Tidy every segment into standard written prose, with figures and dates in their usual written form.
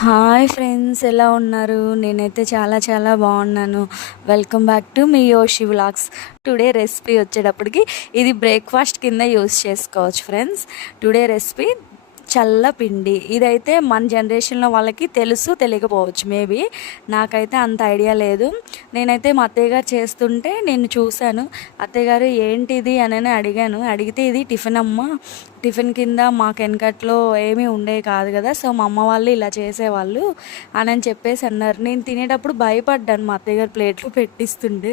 Hi friends, ఎలా ఉన్నారు? నేనైతే చాలా చాలా బాగున్నాను. Welcome back to me యోషి vlogs. Today recipe వచ్చేటప్పటికి ఇది బ్రేక్ఫాస్ట్ కింద యూస్ చేసుకోవచ్చు ఫ్రెండ్స్. Today recipe చల్లపిండి. ఇదైతే మన జనరేషన్లో వాళ్ళకి తెలుసు, తెలియకపోవచ్చు మేబీ. నాకైతే అంత ఐడియా లేదు. నేనైతే మా అత్తయ్య గారు చేస్తుంటే నేను చూశాను. అత్తయ్య గారు ఏంటిది అని అడిగాను. అడిగితే ఇది టిఫిన్ అమ్మ, టిఫిన్ కింద మాకు వెనకట్లో ఏమీ ఉండేవి కాదు కదా, సో మా అమ్మ వాళ్ళు ఇలా చేసేవాళ్ళు అని చెప్పేసి అన్నారు. నేను తినేటప్పుడు భయపడ్డాను. మా అత్తయ్య గారు ప్లేట్లో పెట్టిస్తుండే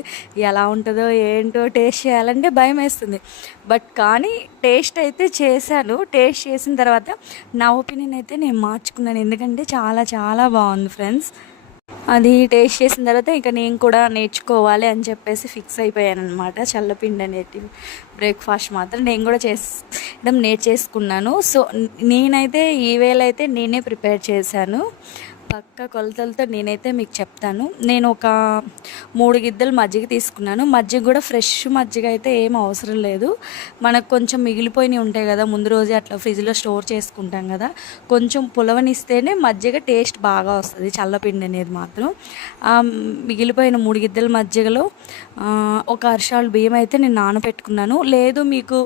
ఎలా ఉంటుందో ఏంటో, టేస్ట్ చేయాలంటే భయం వేస్తుంది. బట్ కానీ టేస్ట్ అయితే చేశాను. టేస్ట్ చేసిన తర్వాత నా ఒపీనియన్ అయితే నేను మార్చుకున్నాను. ఎందుకంటే చాలా చాలా బాగుంది ఫ్రెండ్స్. అది టేస్ట్ చేసిన తర్వాత ఇక నేను కూడా నేర్చుకోవాలి అని చెప్పేసి ఫిక్స్ అయిపోయాను అనమాట. చల్లపిండి అనేది బ్రేక్ఫాస్ట్ మాత్రం నేను కూడా చేయడం నేర్చేసుకున్నాను. సో నేనైతే ఈ వేళ అయితే నేనే ప్రిపేర్ చేశాను. పక్క కొలతలతో నేనైతే మీకు చెప్తాను. నేను ఒక 3 గిద్దలు మజ్జిగ తీసుకున్నాను. మజ్జిగ కూడా ఫ్రెష్ మజ్జిగ అయితే ఏం అవసరం లేదు. మనకు కొంచెం మిగిలిపోయినవి ఉంటాయి కదా, ముందు రోజే అట్లా ఫ్రిడ్జ్లో స్టోర్ చేసుకుంటాం కదా, కొంచెం పులవనిస్తేనే మజ్జిగ టేస్ట్ బాగా వస్తుంది. చల్లపిండి అనేది మాత్రం మిగిలిపోయిన 3 గిద్దల మజ్జిగలో ఒక అరశాలు బియ్యం అయితే నేను నానబెట్టుకున్నాను. లేదు మీకు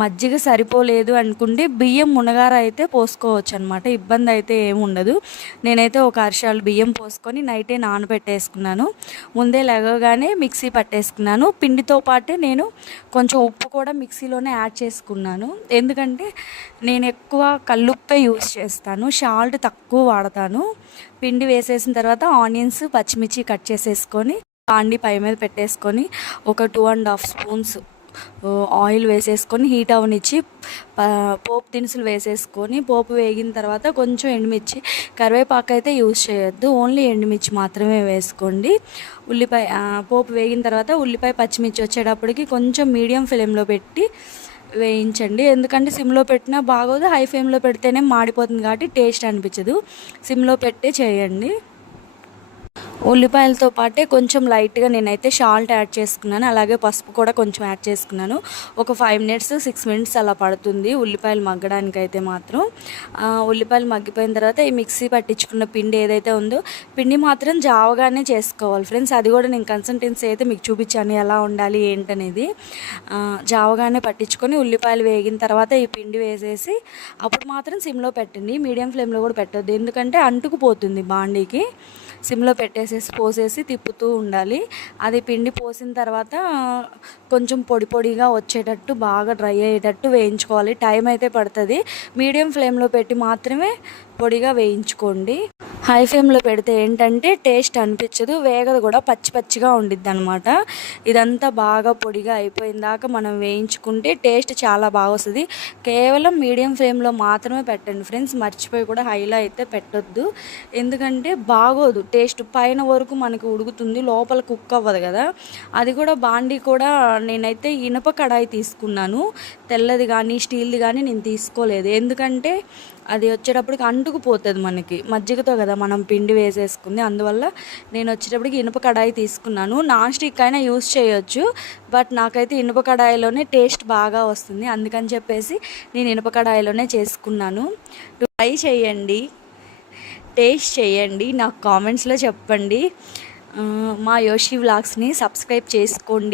మజ్జిగ సరిపోలేదు అనుకుంటే బియ్యం మునగార అయితే పోసుకోవచ్చు అనమాట. ఇబ్బంది అయితే ఏమి ఉండదు. నేనైతే ఒక అరశాలు బియ్యం పోసుకొని నైటే నానబెట్టేసుకున్నాను. ముందే లేవగానే మిక్సీ పట్టేసుకున్నాను. పిండితో పాటే నేను కొంచెం ఉప్పు కూడా మిక్సీలోనే యాడ్ చేసుకున్నాను. ఎందుకంటే నేను ఎక్కువ కల్లుప్పే యూస్ చేస్తాను, సాల్ట్ తక్కువ వాడతాను. పిండి వేసేసిన తర్వాత ఆనియన్స్, పచ్చిమిర్చి కట్ చేసేసుకొని బాండి పై మీద పెట్టేసుకొని ఒక 2.5 స్పూన్స్ ఆయిల్ వేసేసుకొని హీట్ అవనిచ్చి పోపు దినుసులు వేసేసుకొని పోపు వేగిన తర్వాత కొంచెం ఎండుమిర్చి, కరివేపాకు అయితే యూజ్ చేయొద్దు, ఓన్లీ ఎండుమిర్చి మాత్రమే వేసుకోండి. ఉల్లిపాయ పోపు వేగిన తర్వాత ఉల్లిపాయ, పచ్చిమిర్చి వచ్చేటప్పటికి కొంచెం మీడియం ఫ్లేమ్లో పెట్టి వేయించండి. ఎందుకంటే సిమ్లో పెట్టినా బాగోదు, హై ఫ్లేమ్లో పెడితేనే మాడిపోతుంది కాబట్టి టేస్ట్ అనిపించదు. సిమ్లో పెట్టే చేయండి. ఉల్లిపాయలతో పాటే కొంచెం లైట్గా నేనైతే సాల్ట్ యాడ్ చేసుకున్నాను. అలాగే పసుపు కూడా కొంచెం యాడ్ చేసుకున్నాను. ఒక 5 మినిట్స్ 6 మినిట్స్ అలా పడుతుంది ఉల్లిపాయలు మగ్గడానికి అయితే మాత్రం. ఉల్లిపాయలు మగ్గిపోయిన తర్వాత ఈ మిక్సీ పట్టించుకున్న పిండి ఏదైతే ఉందో, పిండి మాత్రం జావగానే చేసుకోవాలి ఫ్రెండ్స్. అది కూడా నేను కన్సిస్టెన్సీ అయితే మీకు చూపించాను ఎలా ఉండాలి ఏంటనేది. జావగానే పట్టించుకొని ఉల్లిపాయలు వేగిన తర్వాత ఈ పిండి వేసేసి అప్పుడు మాత్రం సిమ్లో పెట్టండి. మీడియం ఫ్లేమ్లో కూడా పెట్టద్దు, ఎందుకంటే అంటుకుపోతుంది బాండీకి. సిమ్లో పోసేసి తిప్పుతూ ఉండాలి. అది పిండి పోసిన తర్వాత కొంచెం పొడి పొడిగా వచ్చేటట్టు, బాగా డ్రై అయ్యేటట్టు వేయించుకోవాలి. టైం అయితే పడుతుంది. మీడియం ఫ్లేమ్లో పెట్టి మాత్రమే పొడిగా వేయించుకోండి. హై ఫ్లేమ్లో పెడితే ఏంటంటే టేస్ట్ అనిపించదు, వేగదు కూడా, పచ్చి పచ్చిగా ఉండిద్ది అనమాట. ఇదంతా బాగా పొడిగా అయిపోయిన దాకా మనం వేయించుకుంటే టేస్ట్ చాలా బాగా వస్తుంది. కేవలం మీడియం ఫ్లేమ్లో మాత్రమే పెట్టండి ఫ్రెండ్స్. మర్చిపోయి కూడా హైలో అయితే పెట్టొద్దు, ఎందుకంటే బాగోదు టేస్ట్. పైన వరకు మనకి ఉడుకుతుంది, లోపల కుక్ అవ్వదు కదా. అది కూడా బాండీ కూడా నేనైతే ఇనప కడాయి తీసుకున్నాను. తెల్లది కానీ స్టీల్ది కానీ నేను తీసుకోలేదు, ఎందుకంటే అది వచ్చేటప్పటికి అంటుకుపోతుంది మనకి, మజ్జిగతో కదా మనం పిండి వేసేసుకుంది. అందువల్ల నేను వచ్చేటప్పటికి ఇనుప కడాయి తీసుకున్నాను. నాన్ స్టిక్ అయినా యూస్ చేయొచ్చు, బట్ నాకైతే ఇనుప కడాయిలోనే టేస్ట్ బాగా వస్తుంది. అందుకని చెప్పేసి నేను ఇనుప కడాయిలోనే చేసుకున్నాను. ట్రై చేయండి, టేస్ట్ చేయండి, నాకు కామెంట్స్లో చెప్పండి. మా యోషి వ్లాగ్స్ని సబ్స్క్రైబ్ చేసుకోండి.